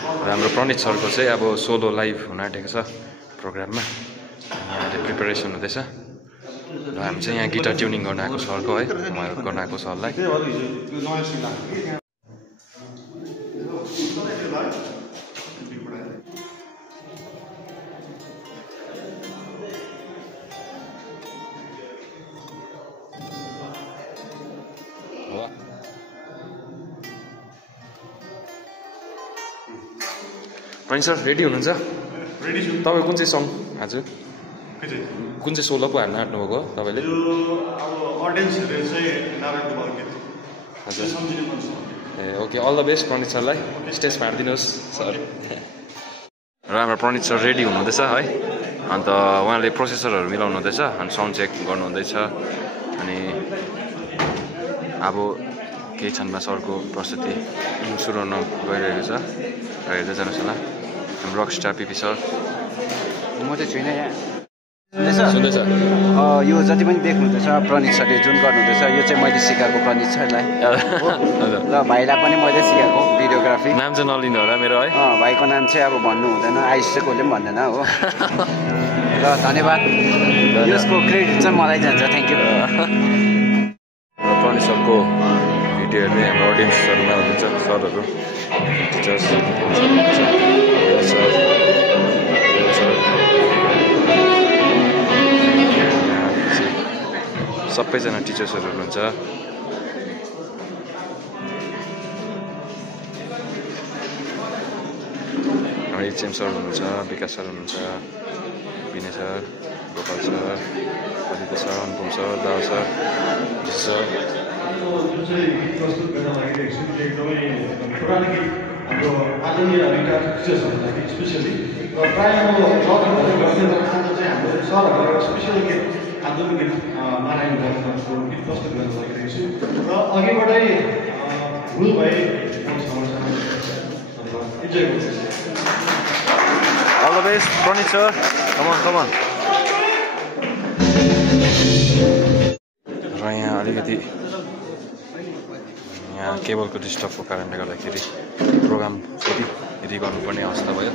र हाम्रो प्रणित सरको चाहिँ अब सोलो लाइभ हुन आँटेको छ प्रोग्राममा। यहाँले प्रिपेरेसन हुँदैछ र हामी चाहिँ यहाँ गिटार ट्युनिङ गर्न आएको सरको है, म गर्न आएको सरलाई। प्रणित सर रेडी हुनुहुन्छ? रेडी छु। तपाईँ कुन चाहिँ सङ आज कुन चाहिँ सोलो पो हाल्न आँट्नुभएको हो तपाईँले? अब अडियन्सहरूले चाहिँ नारायण गोपाल गीत हजुर सम्झिनु पर्छ। ए okay, all the best Pranit सरलाई। स्टेज फाँडिदिनुहोस् सर। र हाम्रो प्रणित सर रेडी हुनुहुँदैछ है, अन्त उहाँले प्रोसेसरहरू मिलाउनु हुँदैछ अनि साउन्ड चेक गर्नुहुँदैछ। अनि अब केही क्षणमा सरको प्रस्तुति सुरु हुन गइरहेको छ र हेर्दै जानुहोस् होला हाम्रो रक स्टार पिपी सर। म चाहिँ छुइनँ यहाँ। सुन्दैछ? यो जति पनि देख्नुहुँदैछ प्रणित सरले जुन गर्नुहुँदैछ यो चाहिँ मैले सिकाएको प्रणित सरलाई र भाइलाई पनि मैले सिकाएको भिडियोग्राफी। नाम चाहिँ नलिनु होला मेरो है। भाइको नाम चाहिँ अब भन्नु हुँदैन, आयुष चाहिँ कसले पनि भन्दैन हो। र धन्यवाद, यसको क्रेडिट चाहिँ मलाई जान्छ। Thank you. र प्रणित सरको भिडियो हेर्ने हाम्रो अडियन्सहरूमा हुनुहुन्छ सरहरू, टिचर्स सर, सबैजना टिचर्सहरू हुनुहुन्छ। हाम्रो एचएम सर हुनुहुन्छ, विकास सर हुनुहुन्छ, Vinay sir, Gopal sir, Aditya sir, Anupam sir, दाव सर, सर। जुन चाहिँ गीत प्रस्तुत गर्न लागिरहेको छु त्यो एकदमै पुरानो गीत हाम्रो आदरणीय गिटार टिचर्सहरूको लागि स्पेसली। र प्रायः म जजहरू गर्थेँ तर आज चाहिँ हाम्रो सरहरूको स्पेसल गीत आधुनिक गीत नारायण गोपालको गीत प्रस्तुत गर्न लागिरहेको छु। र अघिबाटै भुल भए इन्जोय गर्छु। All the best, Pranit sir. Come on. र यहाँ अलिकति यहाँ केबलको डिस्टर्बको कारणले गर्दाखेरि प्रोग्राम फेरि गर्नुपर्ने अवस्था भयो।